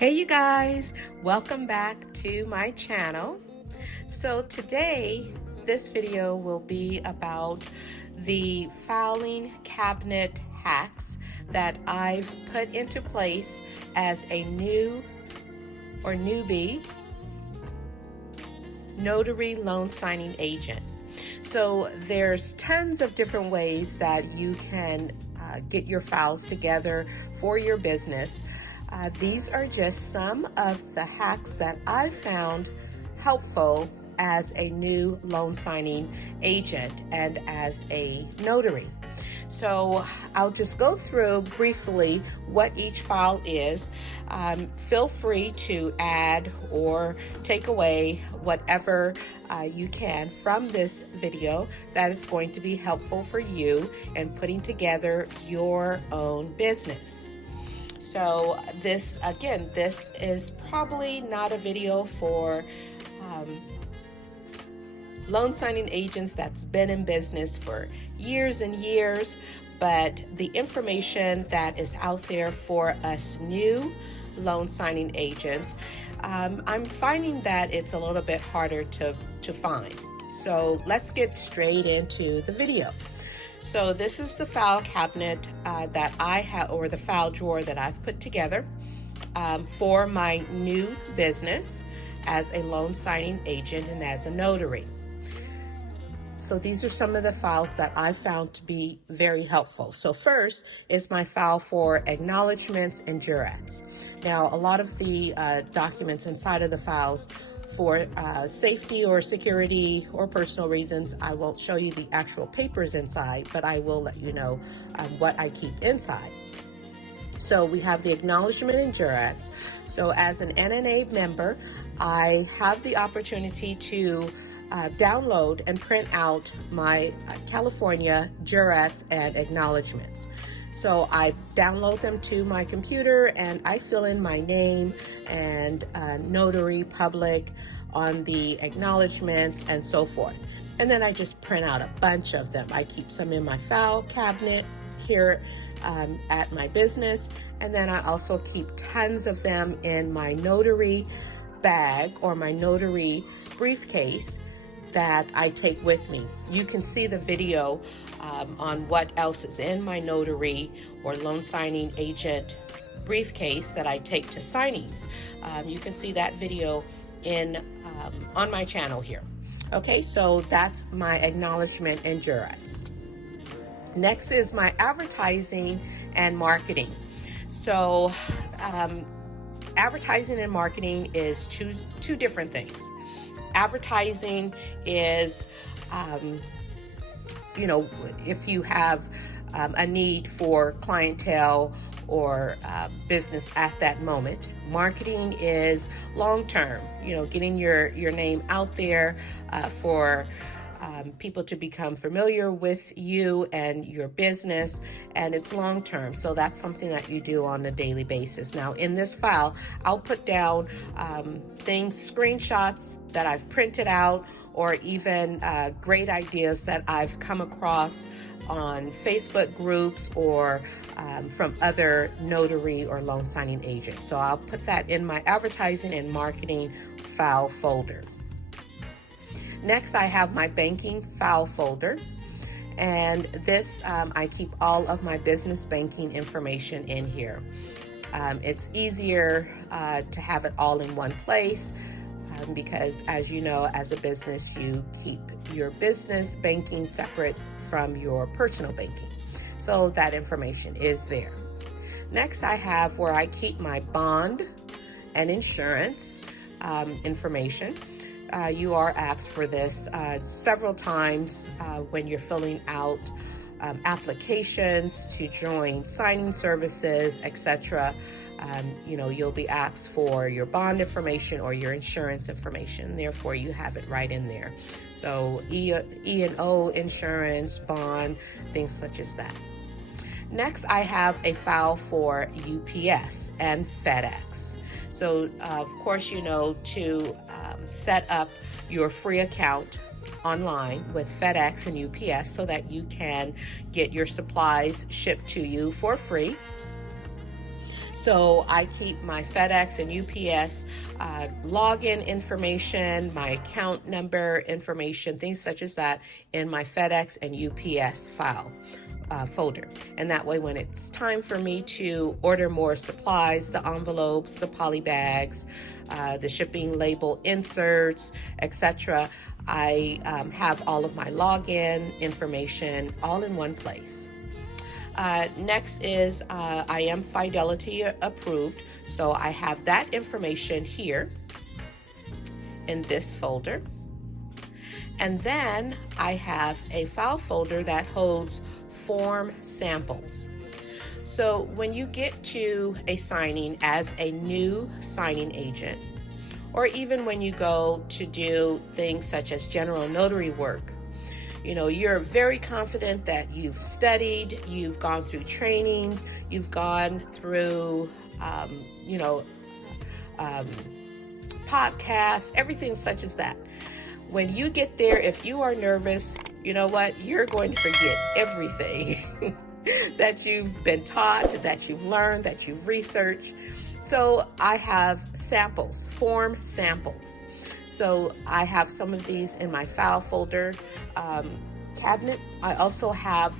Hey you guys, welcome back to my channel. So today this video will be about the filing cabinet hacks that I've put into place as a new or newbie notary loan signing agent. So there's tons of different ways that you can get your files together for your business. These are just some of the hacks that I found helpful as a new loan signing agent and as a notary. So I'll just go through briefly what each file is. Feel free to add or take away whatever you can from this video that is going to be helpful for you in putting together your own business. So this is probably not a video for loan signing agents that's been in business for years and years, but the information that is out there for us new loan signing agents, I'm finding that it's a little bit harder to find. So let's get straight into the video. So this is the file cabinet that I have, or the file drawer that I've put together for my new business as a loan signing agent and as a notary. So these are some of the files that I found to be very helpful. So first is my file for acknowledgements and jurats. Now, a lot of the documents inside of the files for safety or security or personal reasons, I won't show you the actual papers inside, but I will let you know what I keep inside. So we have the acknowledgement and jurats. So as an NNA member, I have the opportunity to download and print out my California jurats and acknowledgements. So I download them to my computer and I fill in my name and notary public on the acknowledgements and so forth. And then I just print out a bunch of them. I keep some in my file cabinet here at my business. And then I also keep tons of them in my notary bag or my notary briefcase that I take with me. You can see the video on what else is in my notary or loan signing agent briefcase that I take to signings. You can see that video on my channel here. Okay, so that's my acknowledgement and jurats. Next is my advertising and marketing. So advertising and marketing is two different things. Advertising is, if you have a need for clientele or business at that moment. Marketing is long-term, getting your name out there for people to become familiar with you and your business, and it's long-term. So that's something that you do on a daily basis. Now in this file, I'll put down screenshots that I've printed out, or even great ideas that I've come across on Facebook groups or from other notary or loan signing agents. So I'll put that in my advertising and marketing file folder. Next, I have my banking file folder, and this I keep all of my business banking information in here. It's easier to have it all in one place because, as you know, as a business, you keep your business banking separate from your personal banking. So that information is there. Next, I have where I keep my bond and insurance information. You are asked for this several times when you're filling out applications to join signing services, etc. You'll be asked for your bond information or your insurance information. Therefore, you have it right in there. So E&O insurance, bond, things such as that. Next, I have a file for UPS and FedEx. So, of course, to set up your free account online with FedEx and UPS so that you can get your supplies shipped to you for free. So I keep my FedEx and UPS login information, my account number information, things such as that in my FedEx and UPS file folder. And that way, when it's time for me to order more supplies, the envelopes, the poly bags, the shipping label inserts, etc., I have all of my login information all in one place. Next is I am Fidelity approved, so I have that information here in this folder. And then I have a file folder that holds form samples. So when you get to a signing as a new signing agent, or even when you go to do things such as general notary work, you know, you're very confident that you've studied, you've gone through trainings, you've gone through, podcasts, everything such as that. When you get there, if you are nervous, you know what? You're going to forget everything that you've been taught, that you've learned, that you've researched. So I have samples, form samples. So I have some of these in my file folder cabinet. I also have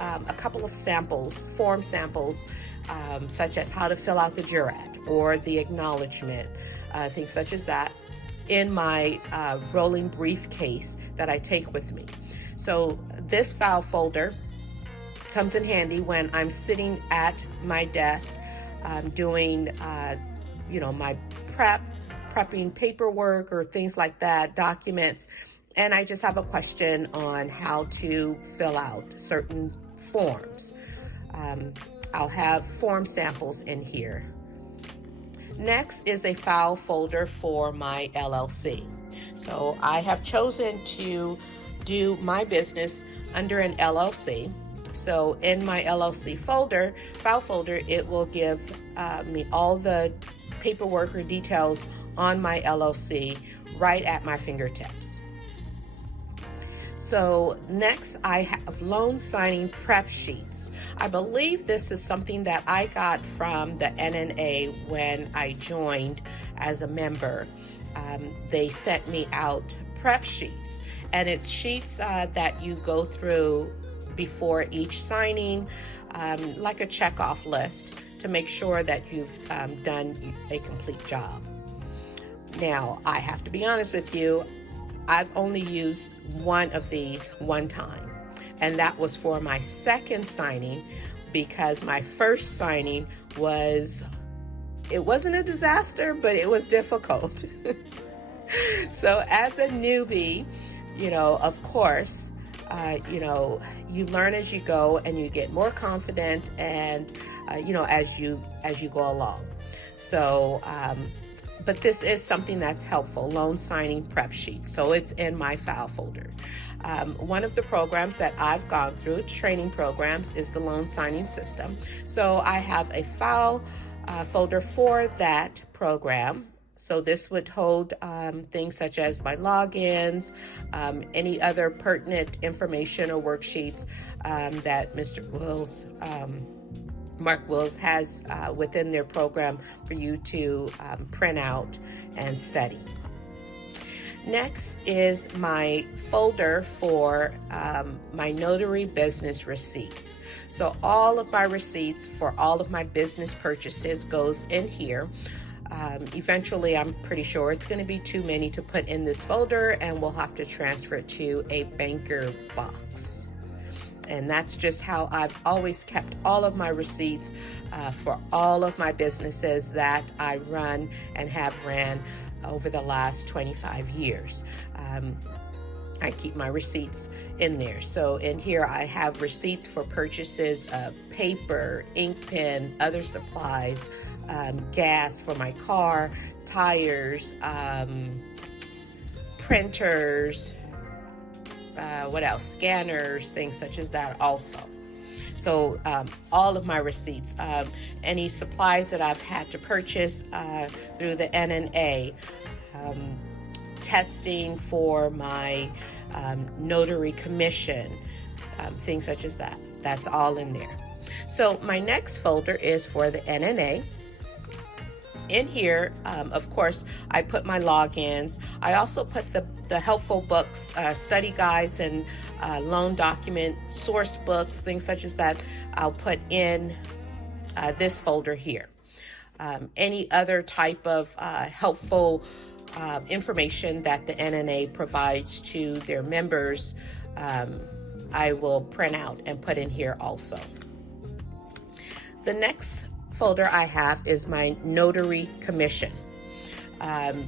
a couple of samples, form samples, such as how to fill out the jurat or the acknowledgement, things such as that, in my rolling briefcase that I take with me. So this file folder comes in handy when I'm sitting at my desk doing, my prepping paperwork or things like that, documents, and I just have a question on how to fill out certain forms. I'll have form samples in here. Next is a file folder for my LLC. So I have chosen to do my business under an LLC. So in my LLC folder, file folder, it will give me all the paperwork or details on my LLC right at my fingertips. So next I have loan signing prep sheets. I believe this is something that I got from the NNA when I joined as a member. They sent me out prep sheets, and it's sheets that you go through before each signing, like a checkoff list to make sure that you've done a complete job. Now, I have to be honest with you, I've only used one of these one time, and that was for my second signing, because my first signing wasn't a disaster, but it was difficult. So as a newbie, of course, you learn as you go, and you get more confident, and as you go along. So but this is something that's helpful, loan signing prep sheet. So it's in my file folder. One of the programs that I've gone through, training programs, is the loan signing system. So I have a file folder for that program. So this would hold things such as my logins, any other pertinent information or worksheets that Mr. Wills, Mark Wills has within their program for you to print out and study. Next is my folder for my Notary Business receipts. So all of my receipts for all of my business purchases goes in here. Eventually, I'm pretty sure it's going to be too many to put in this folder, and we'll have to transfer it to a banker box. And that's just how I've always kept all of my receipts for all of my businesses that I run and have ran over the last 25 years. I keep my receipts in there. So in here I have receipts for purchases of paper, ink pen, other supplies, gas for my car, tires, printers, what else? Scanners, things such as that also. So all of my receipts, any supplies that I've had to purchase through the NNA, testing for my Notary Commission, things such as that. That's all in there. So my next folder is for the NNA. In here, of course, I put my logins. I also put the helpful books, study guides, and loan document source books, things such as that. I'll put in this folder here. Any other type of helpful information that the NNA provides to their members, I will print out and put in here also. The next folder I have is my Notary Commission.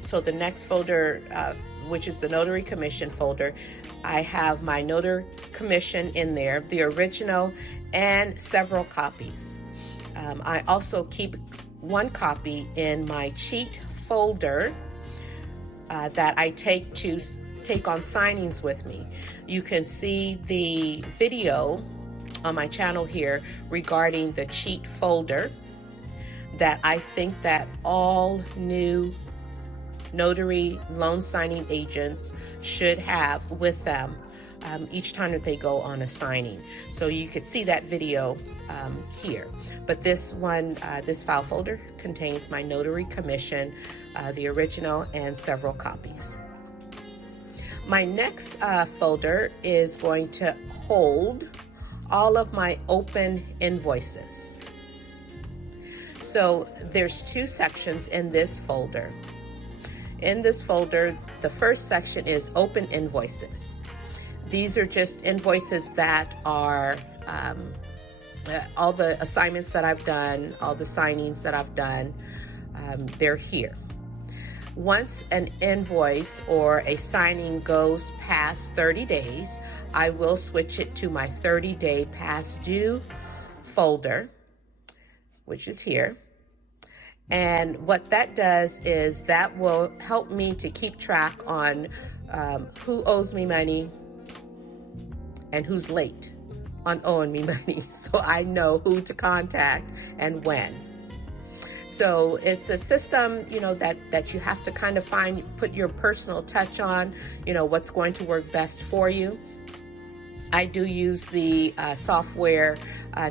So the next folder, which is the Notary Commission folder, I have my Notary Commission in there, the original and several copies. I also keep one copy in my cheat folder that I take on signings with me. You can see the video on my channel here regarding the cheat folder that I think that all new notary loan signing agents should have with them each time that they go on a signing. So you could see that video here. But this one, this file folder contains my Notary Commission, the original, and several copies. My next folder is going to hold all of my open invoices. So there's two sections in this folder. In this folder, the first section is open invoices. These are just invoices that are all the assignments that I've done, all the signings that I've done, they're here. Once an invoice or a signing goes past 30 days, I will switch it to my 30-day past due folder, which is here. And what that does is that will help me to keep track on who owes me money and who's late on owing me money, so I know who to contact and when. So it's a system, you know, that you have to kind of put your personal touch on, you know, what's going to work best for you. I do use the software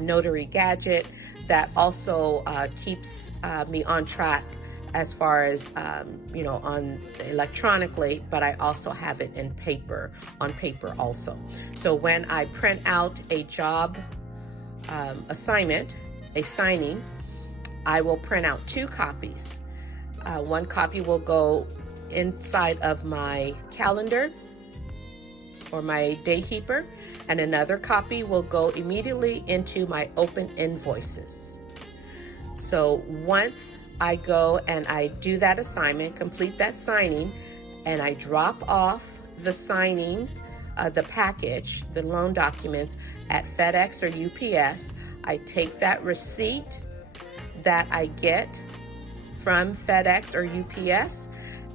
Notary Gadget that also keeps me on track as far as, you know, on electronically, but I also have it in paper, on paper also. So when I print out a job assignment, a signing, I will print out two copies. One copy will go inside of my calendar or my day keeper, and another copy will go immediately into my open invoices. So once I go and I do that assignment, complete that signing, and I drop off the signing, the package, the loan documents at FedEx or UPS, I take that receipt that I get from FedEx or UPS,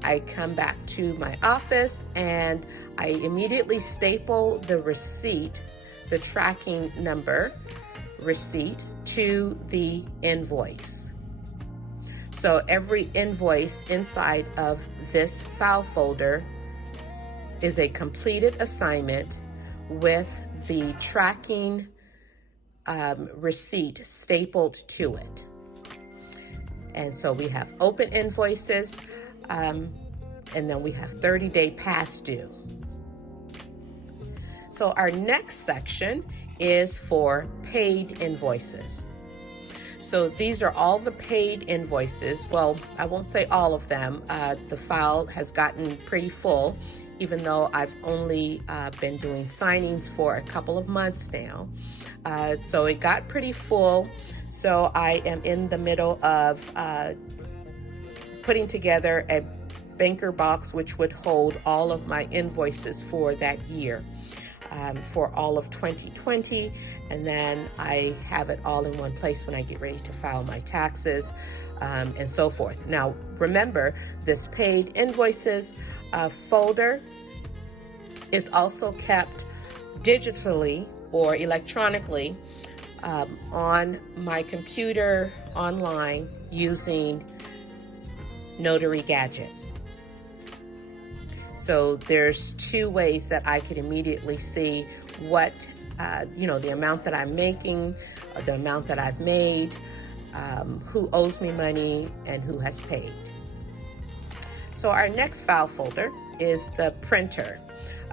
I come back to my office and I immediately staple the receipt, the tracking number receipt, to the invoice. So every invoice inside of this file folder is a completed assignment with the tracking receipt stapled to it. And so we have open invoices, and then we have 30-day past due. So our next section is for paid invoices. So these are all the paid invoices. Well, I won't say all of them. The file has gotten pretty full, even though I've only been doing signings for a couple of months now. So it got pretty full. So I am in the middle of putting together a banker box which would hold all of my invoices for that year, for all of 2020. And then I have it all in one place when I get ready to file my taxes and so forth. Now, remember, this paid invoices folder is also kept digitally or electronically on my computer online using Notary Gadget. So there's two ways that I could immediately see what, you know, the amount that I'm making, the amount that I've made, who owes me money and who has paid. So our next file folder is the printer.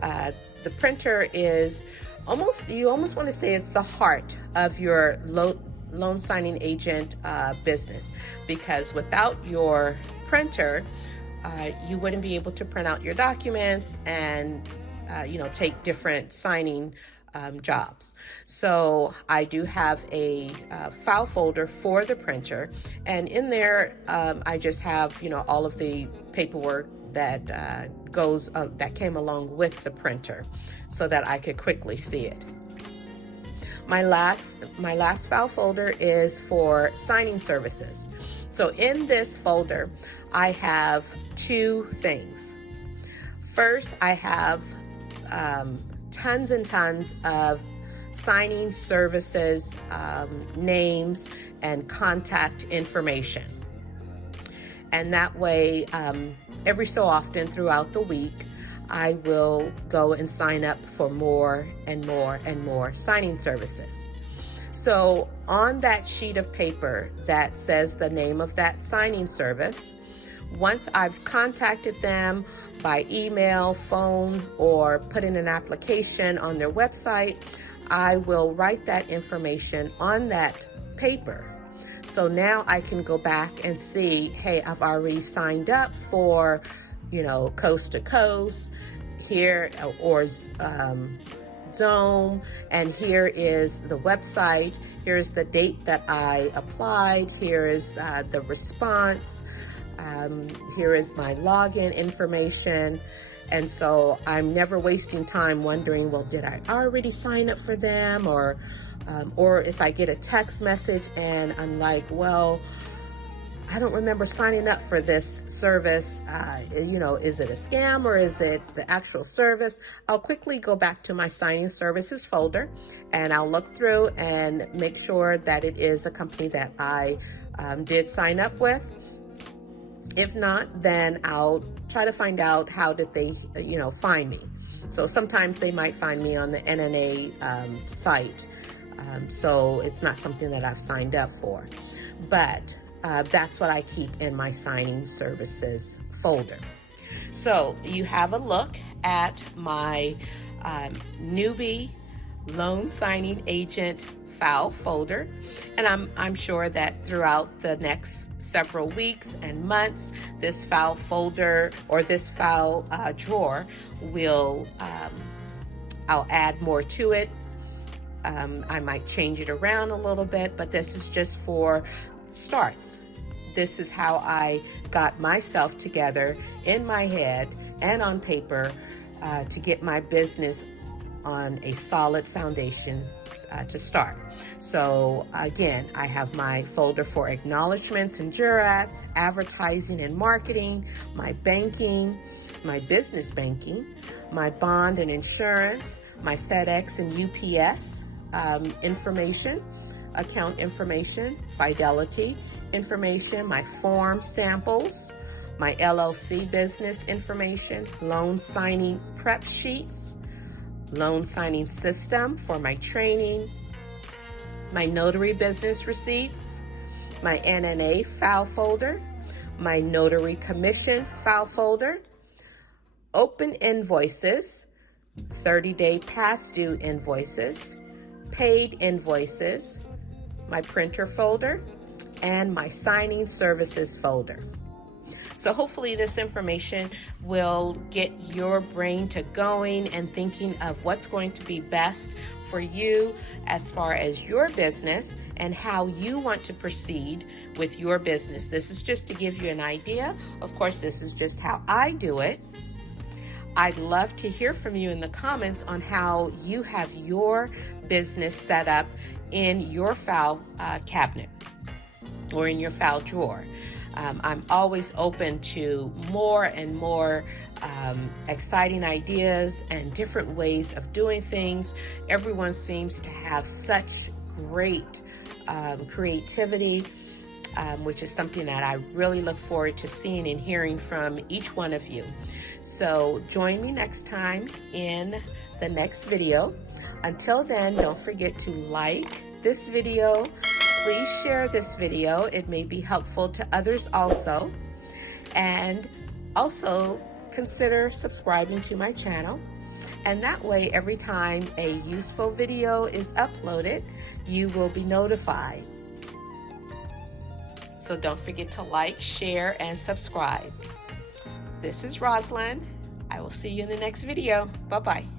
The printer is you almost want to say it's the heart of your loan signing agent business, because without your printer, you wouldn't be able to print out your documents and take different signing jobs. So I do have a file folder for the printer, and in there I just have all of the paperwork that that came along with the printer, so that I could quickly see it. My last file folder is for signing services. So in this folder, I have two things. First, I have tons and tons of signing services, names, and contact information. And that way, every so often throughout the week, I will go and sign up for more and more and more signing services. So on that sheet of paper that says the name of that signing service, once I've contacted them by email, phone, or put in an application on their website, I will write that information on that paper. So now I can go back and see, hey, I've already signed up for, coast to coast here, or Zone, and here is the website, here is the date that I applied, here is the response, here is my login information. And so I'm never wasting time wondering, well, did I already sign up for them? Or if I get a text message and I'm like, well, I don't remember signing up for this service. Is it a scam or is it the actual service? I'll quickly go back to my signing services folder and I'll look through and make sure that it is a company that I did sign up with. If not, then I'll try to find out how did they, find me. So sometimes they might find me on the NNA site. So it's not something that I've signed up for. But that's what I keep in my signing services folder. So you have a look at my newbie loan signing agent file folder, and I'm sure that throughout the next several weeks and months, this file folder or this file drawer will I'll add more to it. I might change it around a little bit, but this is just for starts. This is how I got myself together in my head and on paper to get my business on a solid foundation to start. So again, I have my folder for acknowledgements and jurats, advertising and marketing, my banking, my business banking, my bond and insurance, my FedEx and UPS information, account information, fidelity information, my form samples, my LLC business information, loan signing prep sheets, loan signing system for my training, my Notary Business receipts, my NNA file folder, my Notary Commission file folder, open invoices, 30-day past due invoices, paid invoices, my printer folder, and my signing services folder. So hopefully this information will get your brain to going and thinking of what's going to be best for you as far as your business and how you want to proceed with your business. This is just to give you an idea. Of course, this is just how I do it. I'd love to hear from you in the comments on how you have your business set up in your file cabinet or in your file drawer. I'm always open to more and more exciting ideas and different ways of doing things. Everyone seems to have such great creativity, which is something that I really look forward to seeing and hearing from each one of you. So join me next time in the next video. Until then, don't forget to like this video, please share this video. It may be helpful to others also. And also consider subscribing to my channel. And that way, every time a useful video is uploaded, you will be notified. So don't forget to like, share, and subscribe. This is Rosalind. I will see you in the next video. Bye-bye.